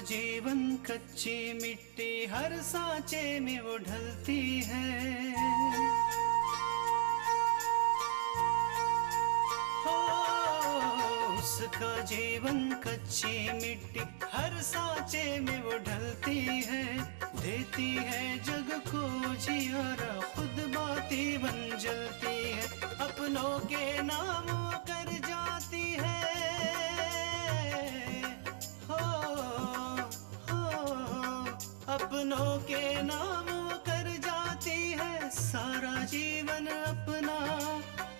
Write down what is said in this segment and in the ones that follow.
जीवन कच्ची मिट्टी हर सांचे में वो ढलती है। हो उसका जीवन कच्ची मिट्टी हर सांचे में वो ढलती है। देती है जग को जियारा खुद बाती बन जलती है। अपनों के नाम कर जाती है। अपनों के नाम कर जाती है। सारा जीवन अपना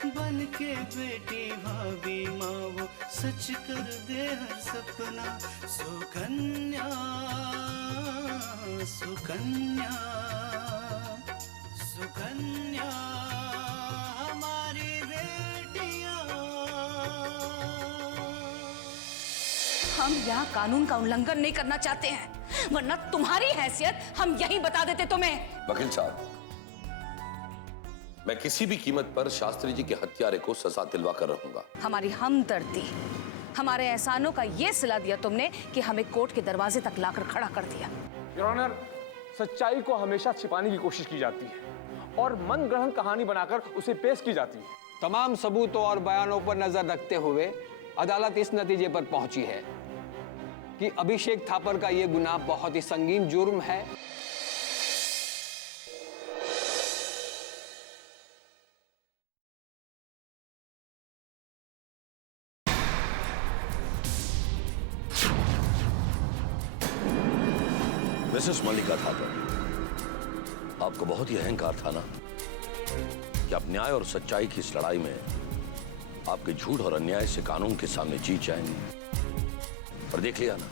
बन के बेटी भाभी माँ वो सच कर दे हर सपना। सुकन्या सुकन्या सुकन्या हमारी बेटियां। हम यहाँ कानून का उल्लंघन नहीं करना चाहते हैं, वरना तुम्हारी हैसियत हम यही बता देते तुम्हें। वकील साहब, मैं किसी भी कीमत पर शास्त्री जी के हत्यारे को सजा दिलवा कर रहूंगा। हमारी हमदर्दी, हमारे एहसानों का ये सिला दिया तुमने कि हमें कोर्ट के दरवाजे तक लाकर खड़ा कर दिया। योर ऑनर, सच्चाई को हमेशा छिपाने की कोशिश की जाती है और मनगढ़ंत कहानी बनाकर उसे पेश की जाती है। तमाम सबूतों और बयानों पर नजर रखते हुए अदालत इस नतीजे पर पहुंची है कि अभिषेक थापर का यह गुनाह बहुत ही संगीन जुर्म है। मिसेस मल्लिका थापर, आपको बहुत ही अहंकार था ना कि आप न्याय और सच्चाई की इस लड़ाई में आपके झूठ और अन्याय से कानून के सामने जीत जाएंगे। पर देख लिया ना,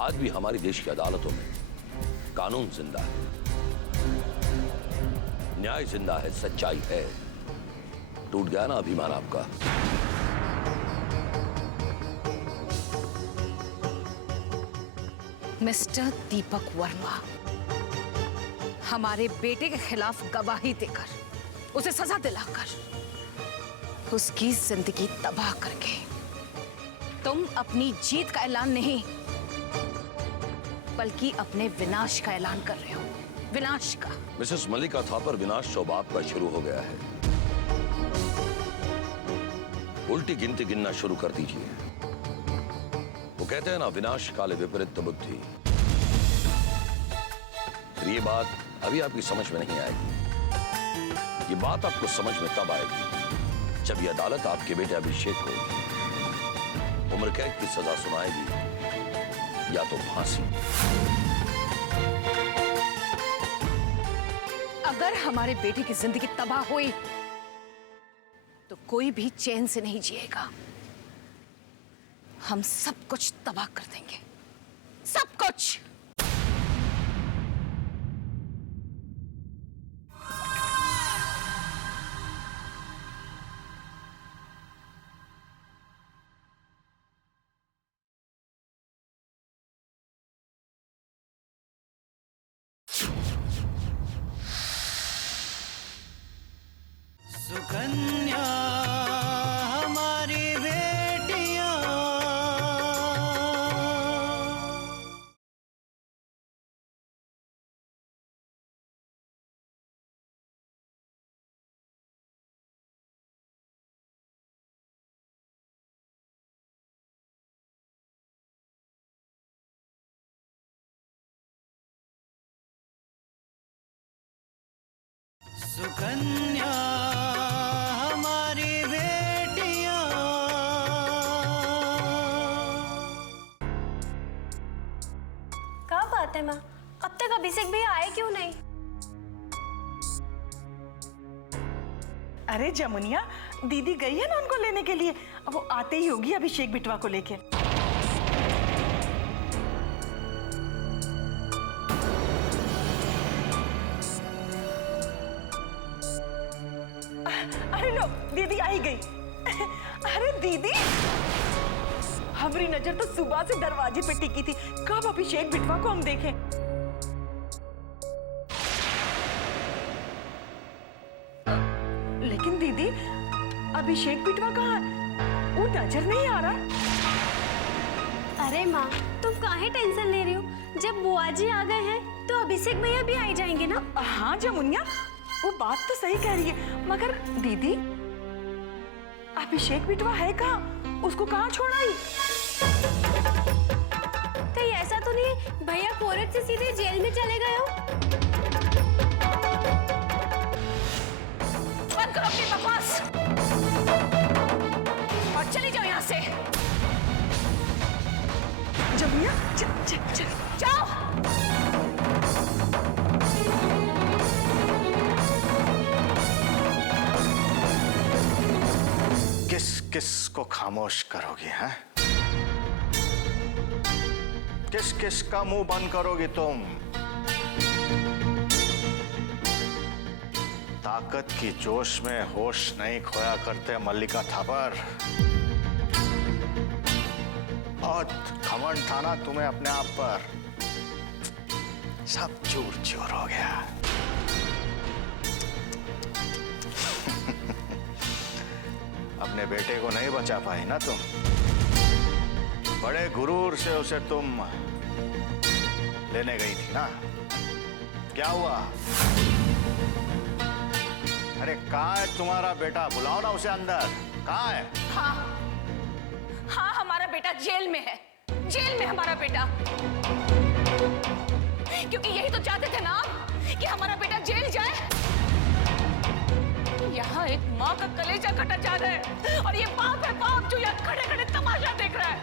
आज भी हमारी देश की अदालतों में कानून जिंदा है, न्याय जिंदा है, सच्चाई है। टूट गया ना अभिमान आपका। मिस्टर दीपक वर्मा, हमारे बेटे के खिलाफ गवाही देकर, उसे सजा दिलाकर, उसकी जिंदगी तबाह करके तुम अपनी जीत का ऐलान नहीं बल्कि अपने विनाश का ऐलान कर रहे हो। विनाश का। मिसेस मल्लिका थापर, विनाश शोभ आपका शुरू हो गया है। उल्टी गिनती गिनना शुरू कर दीजिए। वो कहते हैं ना, विनाश काले विपरीत बुद्धि। फिर ये बात अभी आपकी समझ में नहीं आएगी। ये बात आपको समझ में तब आएगी जब ये अदालत आपके बेटे अभिषेक को उम्र कैद की सजा सुनाएगी या तो फांसी। अगर हमारे बेटे की जिंदगी तबाह हुई तो कोई भी चैन से नहीं जिएगा। हम सब कुछ तबाह कर देंगे, सब कुछ। सुकन्या हमारी बेटियां। सुकन्या हमारी बेटियां। क्या बात है माँ, अब तक अभिषेक भैया आए क्यों नहीं? अरे जमुनिया, दीदी गई है ना उनको लेने के लिए। अब वो आते ही होगी अभिषेक बिटवा को लेके। अरे लो, दीदी आई गई। अरे दीदी, हमारी नजर तो सुबह से दरवाजे पे टिकी थी, कब अभिषेक बिटवा को हम देखें। लेकिन दीदी, अभिषेक बिटवा कहाँ है? वो नजर नहीं आ रहा। अरे माँ, तुम काहे टेंशन ले रही हो? जब बुआ जी आ गए हैं तो अभिषेक भैया भी आ जाएंगे ना। हाँ जमुनिया, वो बात तो सही कह रही है, मगर दीदी अभिषेक बिटवा है कहाँ? उसको कहाँ छोड़ आई? कहीं ऐसा तो नहीं भैया कोर्ट से सीधे जेल में चले गए हो? बंद करो अपनी बकवास और चली जाओ यहाँ से। जमुनिया चल चल चल। जाओ। किस किस को खामोश करोगी, हैं? किस किस का मुंह बंद करोगी तुम? ताकत की जोश में होश नहीं खोया करते मल्लिका थापर। बहुत घमंड था ना तुम्हें अपने आप पर, सब चूर चूर हो गया। अपने बेटे को नहीं बचा पाई ना तुम, बड़े गुरूर से उसे तुम लेने गई थी ना। क्या हुआ? अरे कहाँ है तुम्हारा बेटा? बुलाओ ना उसे अंदर। कहाँ है? हाँ हाँ, हमारा बेटा जेल में है, जेल में हमारा बेटा। क्योंकि यही तो चाहते थे ना आप कि हमारा बेटा जेल जाए। यहाँ एक माँ का कलेजा कटा जा रहा है और ये बाप है, बाप जो यहाँ खड़े खड़े तमाशा देख रहा है।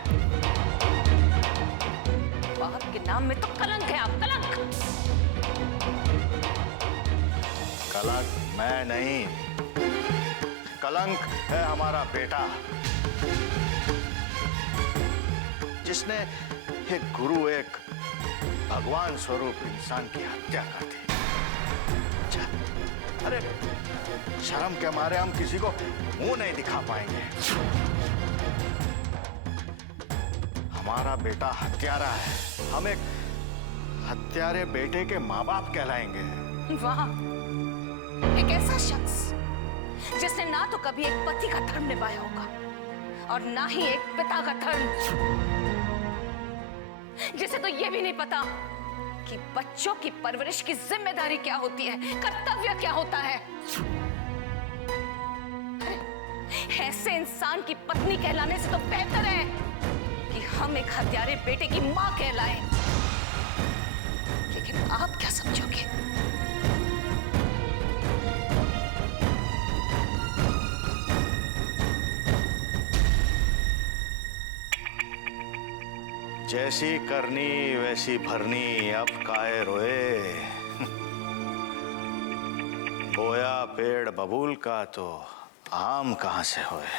बाप के नाम में तो कलंक है, आप कलंक। कलंक मैं नहीं, कलंक है हमारा बेटा, जिसने एक गुरु, एक भगवान स्वरूप इंसान की हत्या कर दी। अरे शर्म के मारे हम किसी को मुंह नहीं दिखा पाएंगे। हमारा बेटा हत्यारा है, हम एक हत्यारे बेटे के माँ बाप कहलाएंगे। वाह, एक ऐसा शख्स जिसने ना तो कभी एक पति का धर्म निभाया होगा और ना ही एक पिता का धर्म, जिसे तो ये भी नहीं पता कि बच्चों की परवरिश की जिम्मेदारी क्या होती है, कर्तव्य क्या होता है। ऐसे इंसान की पत्नी कहलाने से तो बेहतर है कि हम एक हत्यारे बेटे की मां कहलाएं। लेकिन आप क्या समझोगे? जैसी करनी वैसी भरनी, अब काहे रोए। बोया पेड़ बबूल का तो आम कहां से होए।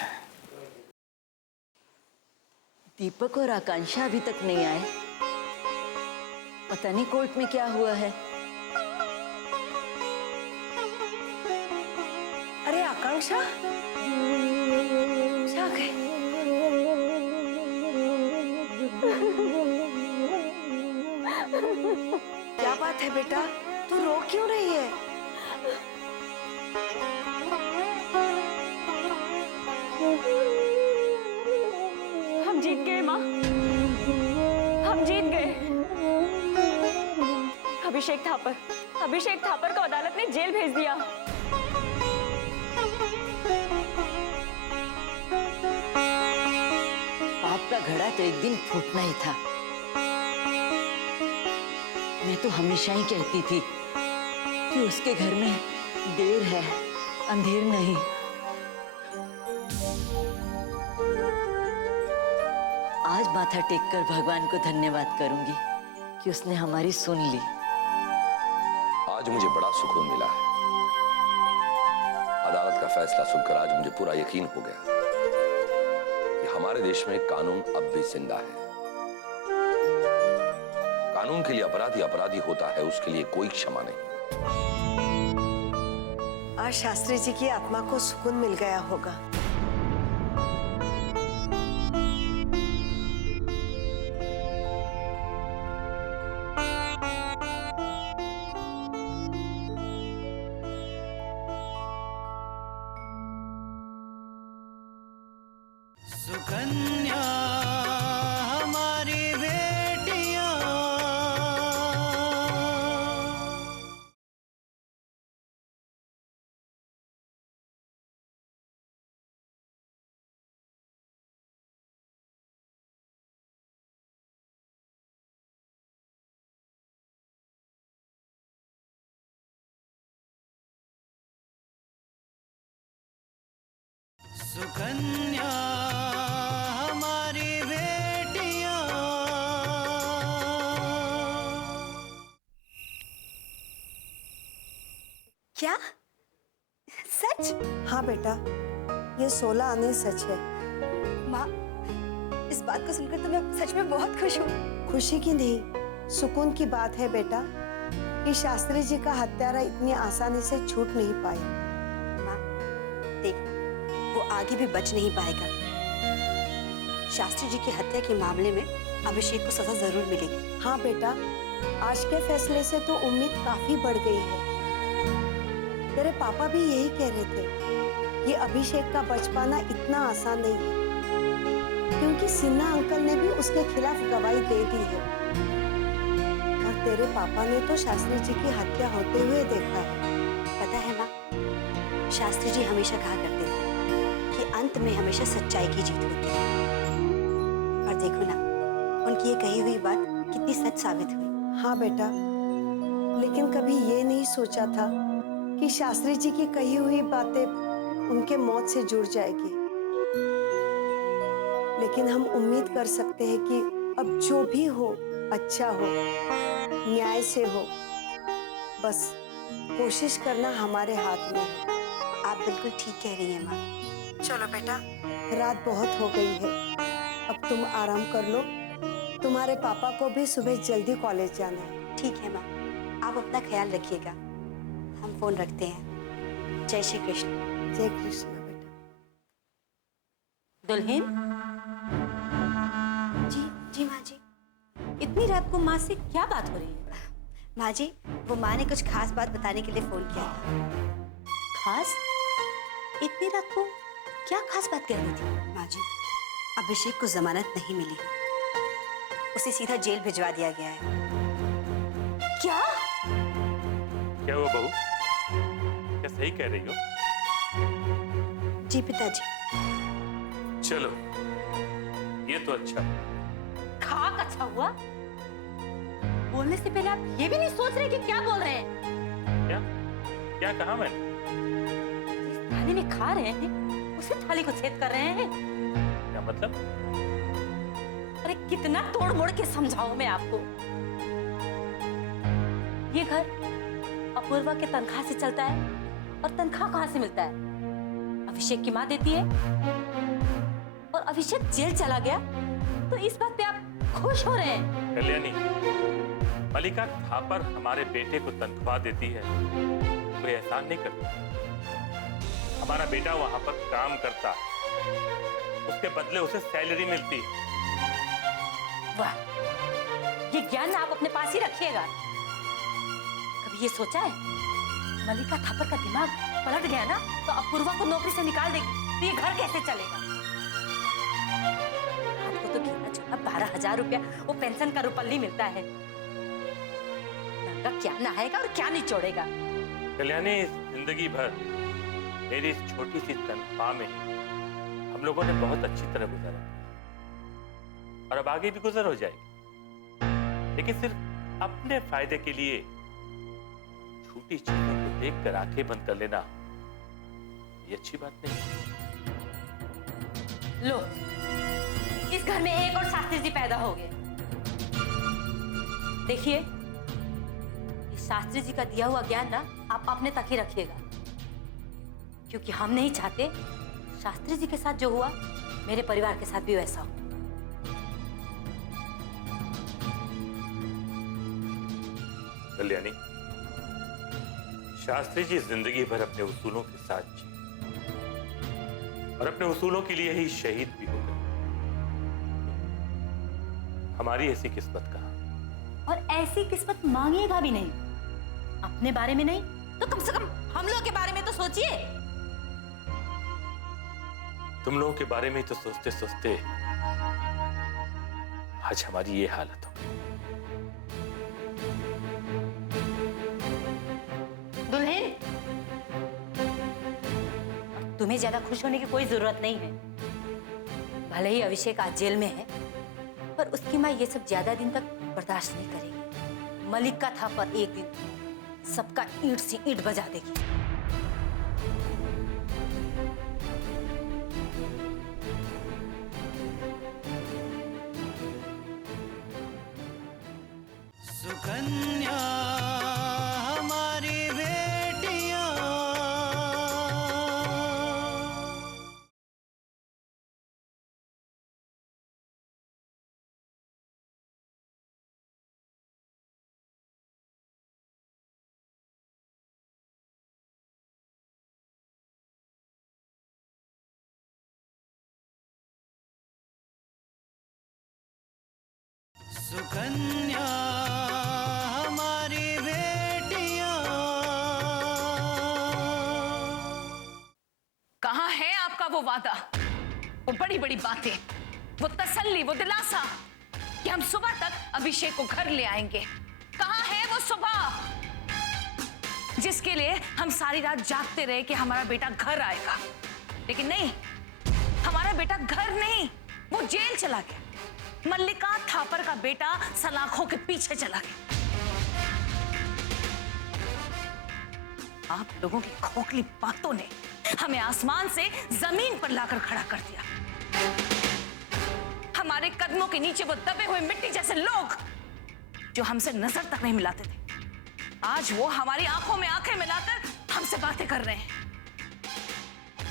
दीपक और आकांक्षा अभी तक नहीं आए, पता नहीं कोर्ट में क्या हुआ है। अरे आकांक्षा क्या गए? क्या बात है बेटा, तू रो क्यों रही है? हम जीत गए माँ, हम जीत गए। अभिषेक थापर को अदालत ने जेल भेज दिया। पाप का घड़ा तो एक दिन फूटना ही था। मैं तो हमेशा ही कहती थी कि उसके घर में देर है, अंधेर नहीं। आज माथा टेककर भगवान को धन्यवाद करूंगी कि उसने हमारी सुन ली। आज मुझे बड़ा सुकून मिला है। अदालत का फैसला सुनकर आज मुझे पूरा यकीन हो गया कि हमारे देश में कानून अब भी जिंदा है। कानून के लिए अपराधी अपराधी होता है, उसके लिए कोई क्षमा नहीं। आज शास्त्री जी की आत्मा को सुकून मिल गया होगा। सुकन्या हमारी सुकन्या हमारी बेटियां। क्या सच? हाँ बेटा, ये 16 आने सच है। माँ, इस बात को सुनकर तो मैं सच में बहुत खुश हूँ। खुशी की नहीं, सुकून की बात है बेटा कि शास्त्री जी का हत्यारा इतनी आसानी से छूट नहीं पाया। माँ, देखना, वो आगे भी बच नहीं पाएगा। शास्त्री जी की हत्या के मामले में अभिषेक को सजा जरूर मिलेगी। हाँ बेटा, आज के फैसले से तो उम्मीद काफी बढ़ गई है। तेरे पापा भी यही कह रहे थे कि अभिषेक का बच पाना इतना आसान नहीं है, क्योंकि सिन्हा अंकल ने भी उसके खिलाफ गवाही दे दी है और तेरे पापा ने तो शास्त्री जी की हत्या होते हुए देखा है। पता है माँ, शास्त्री जी हमेशा कहा करते थे कि अंत में हमेशा सच्चाई की जीत होती है। और देखो ना, उनकी ये कही हुई बात कितनी सच साबित हुई। हाँ बेटा, लेकिन कभी ये नहीं सोचा था कि शास्त्री जी की कही हुई बातें उनके मौत से जुड़ जाएगी। लेकिन हम उम्मीद कर सकते हैं कि अब जो भी हो अच्छा हो, न्याय से हो। बस कोशिश करना हमारे हाथ में है। आप बिल्कुल ठीक कह रही हैं माँ। चलो बेटा, रात बहुत हो गई है, अब तुम आराम कर लो। तुम्हारे पापा को भी सुबह जल्दी कॉलेज जाना है। ठीक है माँ, आप अपना ख्याल रखिएगा। हम फोन रखते हैं। जय श्री कृष्ण। जय कृष्ण बेटा। दुल्हन जी। जी माँ जी। इतनी रात को माँ से क्या बात हो रही है? माँ जी, वो माँ ने कुछ खास बात बताने के लिए फोन किया था। खास? इतनी रात को क्या खास बात करनी थी? माँ जी, अभिषेक को जमानत नहीं मिली, उसे सीधा जेल भिजवा दिया गया है। क्या? क्या हुआ बहू? क्या सही कह रही हो? जी पिताजी। चलो, ये तो अच्छा। खाक अच्छा हुआ। बोलने से पहले आप ये भी नहीं सोच रहे कि क्या बोल रहे हैं? क्या? क्या कहा मैंने? जिस थाली में खा रहे हैं, उसी थाली को छेद कर रहे हैं। क्या मतलब? अरे कितना तोड़ मोड़ के समझाऊं मैं आपको। ये घर अपूर्वा के तनख्वाह से चलता है, और तनख्वाह कहां से मिलता है? अभिषेक की माँ देती है। और अभिषेक जेल चला गया तो इस बात पे आप खुश हो रहे हैं? कल्याणी, मलिका थापर हमारे बेटे को तनख्वाह देती है, कोई एहसान नहीं करती। हमारा बेटा वहां पर काम करता है, उसके बदले उसे सैलरी मिलती है। वाह, ये ज्ञान आप अपने पास ही रखिएगा। कभी ये सोचा है, मलिका थापर का दिमाग पलट गया ना तो अपूर्वा को नौकरी से निकाल देगी, तो ये घर कैसे चलेगा? आपको तो गिना चुना 12,000 रुपया वो पेंशन का रुपल्ली मिलता है। नंगा क्या नहाएगा और क्या निचोड़ेगा? कल्याणी, जिंदगी भर मेरी इस छोटी सी तनख्वाह में हम लोगों ने बहुत अच्छी तरह गुजारा, और अब आगे भी गुजर हो जाएगी। लेकिन सिर्फ अपने फायदे के लिए छोटी चीजों को देखकर आंखें बंद कर लेना, ये अच्छी बात नहीं। लो, इस घर में एक और शास्त्री जी पैदा हो गए। देखिए, इस शास्त्री जी का दिया हुआ ज्ञान ना आप अपने तक ही रखिएगा, क्योंकि हम नहीं चाहते शास्त्री जी के साथ जो हुआ मेरे परिवार के साथ भी वैसा हो। कल्याणी, शास्त्री जी जिंदगी भर अपने उसूलों के साथ जी और अपने उसूलों के लिए ही शहीद भी हो गए। हमारी ऐसी किस्मत कहां? और ऐसी किस्मत मांगिएगा भी नहीं। अपने बारे में नहीं तो कम से कम हम लोग के बारे में तो सोचिए। तुम लोगों के बारे में तो सोचते सोचते आज हमारी ये हालत हो। दुल्हन, तुम्हें ज्यादा खुश होने की कोई जरूरत नहीं है। भले ही अभिषेक आज जेल में है, पर उसकी माँ ये सब ज्यादा दिन तक बर्दाश्त नहीं करेगी। मलिका थापर एक दिन सबका ईंट से ईंट बजा देगी। सुकन्या हमारी बेटियां। कहाँ है आपका वो वादा, वो बड़ी बड़ी बातें, वो तसल्ली, वो दिलासा कि हम सुबह तक अभिषेक को घर ले आएंगे? कहाँ है वो सुबह जिसके लिए हम सारी रात जागते रहे कि हमारा बेटा घर आएगा? लेकिन नहीं, हमारा बेटा घर नहीं, वो जेल चला गया। मल्लिका थापर का बेटा सलाखों के पीछे चला गया। आप लोगों की खोखली बातों ने हमें आसमान से जमीन पर लाकर खड़ा कर दिया। हमारे कदमों के नीचे वो दबे हुए मिट्टी जैसे लोग जो हमसे नजर तक नहीं मिलाते थे, आज वो हमारी आंखों में आंखें मिलाकर हमसे बातें कर रहे हैं।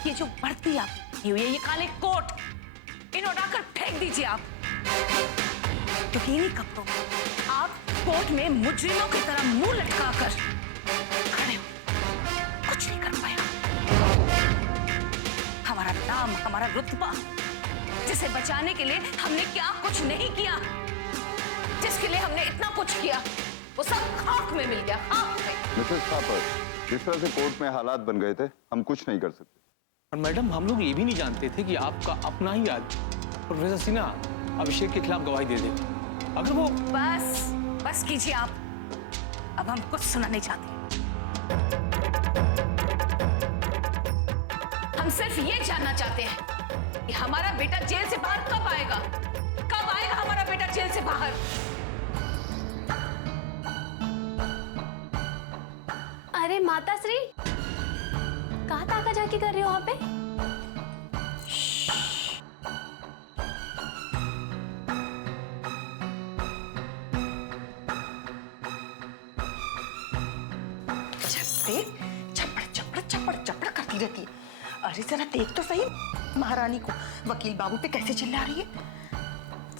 ये जो बढ़ती आपकी हुई है, ये काले कोट, इन्हें उड़ाकर फेंक दीजिए आप, क्योंकि इन्हीं कपड़ों में आप कोर्ट में मुजरिमों की तरह मुंह लटकाकर खड़े हो, कुछ नहीं कर पाया। हमारा नाम, हमारा रुतबा, जिसे बचाने के लिए हमने क्या कुछ नहीं किया, जिसके लिए हमने इतना कुछ किया, वो सब खाक में मिल गया, खाक में। मिसेस थापर, जिस तरह से कोर्ट में हालात बन गए थे, हम कुछ नहीं कर सकते। और मैडम, हम लोग ये भी नहीं जानते थे कि आपका अपना ही आदमी प्रोफेसर सिन्हा अभिषेक के खिलाफ गवाही दे देगा। अगर वो बस कीजिए आप, अब हम कुछ सुनना नहीं चाहते। हम सिर्फ ये जानना चाहते हैं कि हमारा बेटा जेल से बाहर कब आएगा? कब आएगा हमारा बेटा जेल से बाहर? अरे माताश्री, कहाँ ताका जाके कर रही हो वहां पे? चपड़ करती रहती है। अरे जरा देख तो सही महारानी को, वकील बाबू पे कैसे चिल्ला रही है।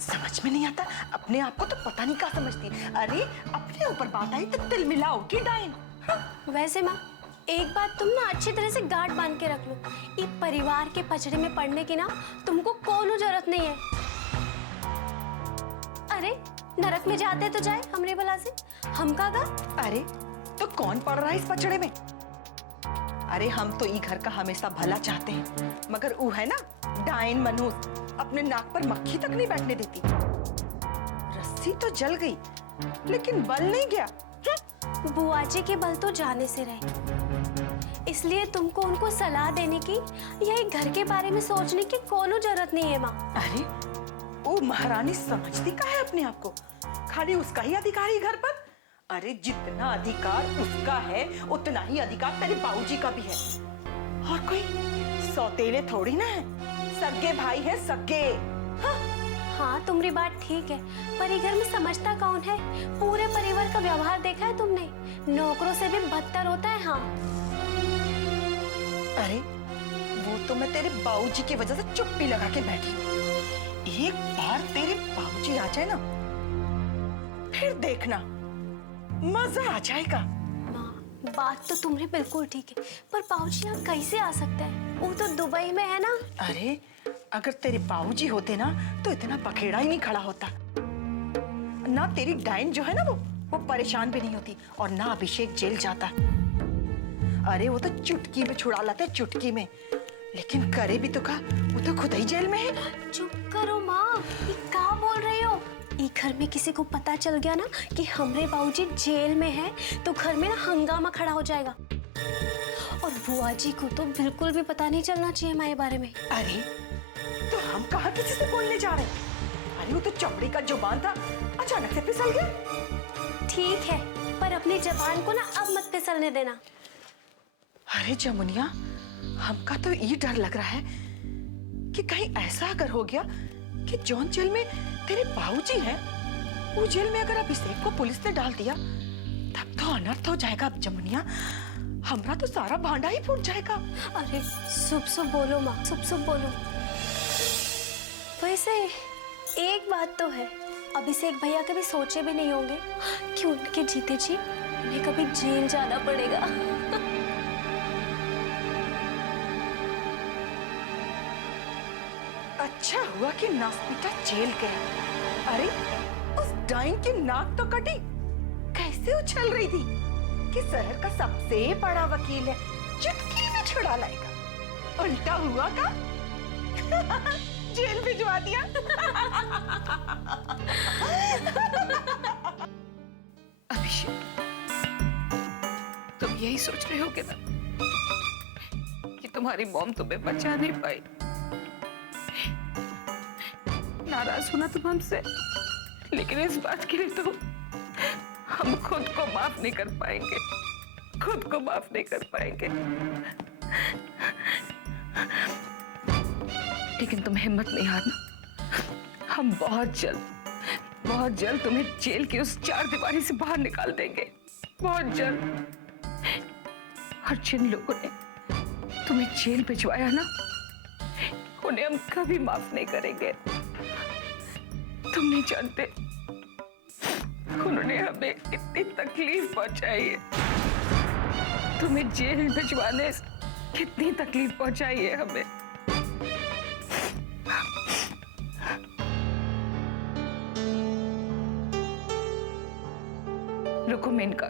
समझ में नहीं आता, अपने आप को तो पता नहीं क्या समझती। अरे अपने ऊपर बात आई तो तिल मिलाओगी डाइन। वैसे माँ, एक बात तुम ना अच्छी तरह से गांठ बांध के रख लो, ये परिवार के पचड़े में पड़ने की ना तुमको कोनो जरूरत नहीं है। अरे नरक में जाते तो जाए हमरे भला से, हम का गा? अरे तो कौन पड़ रहा है इस पचड़े में? अरे हम तो ई घर का हमेशा भला चाहते हैं, मगर वो है ना डाइन मनूस, अपने नाक पर मक्खी तक नहीं बैठने देती। रस्सी तो जल गई लेकिन बल नहीं गया। बुआ जी के बल तो जाने से रहे, इसलिए तुमको उनको सलाह देने की या एक घर के बारे में सोचने की कोनो जरूरत नहीं है माँ। अरे वो महारानी समझती का है अपने आप को, खाली उसका ही अधिकार ही घर पर। अरे जितना अधिकार उसका है उतना ही अधिकार तेरे बाबूजी का भी है, और कोई सौतेले थोड़ी ना है, सगे भाई है सगे। हाँ तुम्हारी बात ठीक है, पर ये घर में समझता कौन है? पूरे परिवार का व्यवहार देखा है तुमने? नौकरों से भी बदतर होता है। हाँ अरे वो तो मैं तेरे बाबूजी की वजह से चुप्पी लगा के बैठी। एक बार तेरे बाबूजी आ जाए ना, फिर देखना मजा आ जाएगा। माँ बात तो तुम्हारी बिल्कुल ठीक है, पर बाबूजी यहाँ कैसे आ सकते हैं? वो तो दुबई में है ना। अरे अगर तेरे बाबूजी होते ना तो इतना पखेड़ा ही नहीं खड़ा होता ना। तेरी डाइन जो है ना वो परेशान भी नहीं होती, और ना अभिषेक जेल जाता। अरे वो तो चुटकी में छुड़ा लाते, चुटकी में। लेकिन करे भी तो का, वो तो खुद ही जेल में है। चुप करो माँ, ये क्या बोल रही हो? एक घर में किसी को पता चल गया ना कि हमरे बाबूजी जेल में है तो घर में ना हंगामा खड़ा हो जाएगा, और बुआ जी को तो बिल्कुल भी पता नहीं चलना चाहिए हमारे बारे में। अरे तो हम कहाँ किसी से बोलने जा रहे हैं? अरे वो तो चमड़ी का जुबान था, अचानक से फिसल गया। ठीक है, पर अपनी जबान को ना अब मत फिसलने देना। अरे जमुनिया, हमका तो ये डर लग रहा है कि कहीं ऐसा अगर हो गया कि जौन जेल में तेरे बाबूजी हैं, वो जेल में अगर अभिषेक को पुलिस ने डाल दिया, तब तो अनर्थ हो जाएगा। अब जमुनिया, हमरा तो सारा भांडा ही फूट जाएगा। अरे शुभ शुभ बोलो माँ, शुभ शुभ बोलो। वैसे एक बात तो है, अभिषेक भैया कभी सोचे भी नहीं होंगे कि उनके जीते जी उन्हें कभी जेल जाना पड़ेगा। अच्छा हुआ कि नासपीटा जेल गया। अरे उस डाइन की नाक तो कटी, कैसे उछल रही थी कि शहर का सबसे बड़ा वकील है, चुटकी में छुड़ा लाएगा। उल्टा हुआ का जेल भिजवा दिया। अभिषेक, तुम यही सोच रहे होगे ना कि तुम्हारी मॉम तुम्हें बचा नहीं पाई। नाराज होना तुम हमसे, लेकिन इस बात के लिए तो हम खुद को माफ नहीं कर पाएंगे, खुद को माफ नहीं कर पाएंगे। लेकिन तुम हिम्मत नहीं हारना, हम बहुत जल्द तुम्हें जेल की उस चार दीवारी से बाहर निकाल देंगे, बहुत जल्द। और जिन लोगों ने तुम्हें जेल भिजवाया ना, उन्हें हम कभी माफ नहीं करेंगे। तुम नहीं जानते उन्होंने हमें कितनी तकलीफ पहुंचाई है, तुम्हें जेल भिजवाने से कितनी तकलीफ पहुंचाई है हमें। रुको मेनका,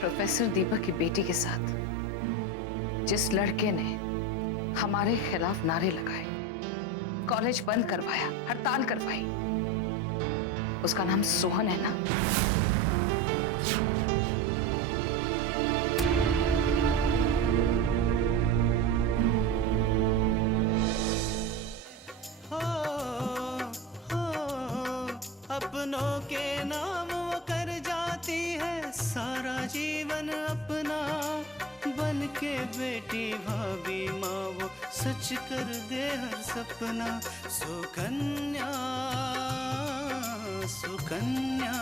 प्रोफेसर दीपक की बेटी के साथ जिस लड़के ने हमारे खिलाफ नारे लगाए, कॉलेज बंद करवाया, हड़ताल करवाई, उसका नाम सोहन है ना? अपनों के नाम वो कर जाती है सारा जीवन अपना, बन के बेटी भाभी माँ वो सच कर दे हर सपना। सुकन्या सुकन्या